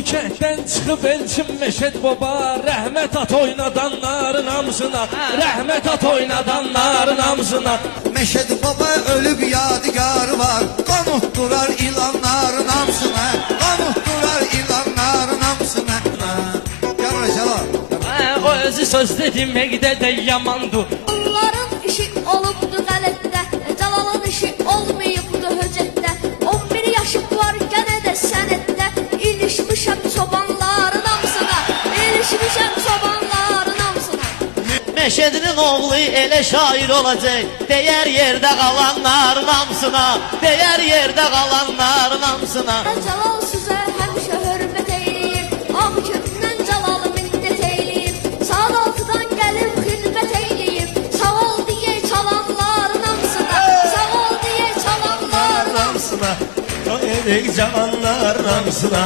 Bu kənddən çıxıb Elçin Məşəd baba, rəhmət at oynadanların hamısına, rəhmət at oynadanların hamısına. Məşəd baba ölüb yadigarı var, qonutdurar ilanların hamısına, qonutdurar ilanların hamısına. Yarın Cəlal. O özü söz deməkdə də yamandır. Onların işi olubdu qələtdə, Cəlalın işi olmayıbdı höcətdə. 11 yaşım var gənə də sənətdə, ilişmişəm çobanların hamısına, ilişmişəm çobanların hamısına. Məşədinin oğlu elə şair olacaq, deyər yerdə qalanların hamısına, deyər yerdə qalanların hamısına. Cəlal sizə həmişə hörmət eyləyir, ağ kökdən Cəlalı minnət eyləyir. Saat 6-dan gəlib xidmət eyləyir, sağ ol deyə çalanların hamısına, sağ ol deyə çalanların hamısına. Ey cavanların hamısına.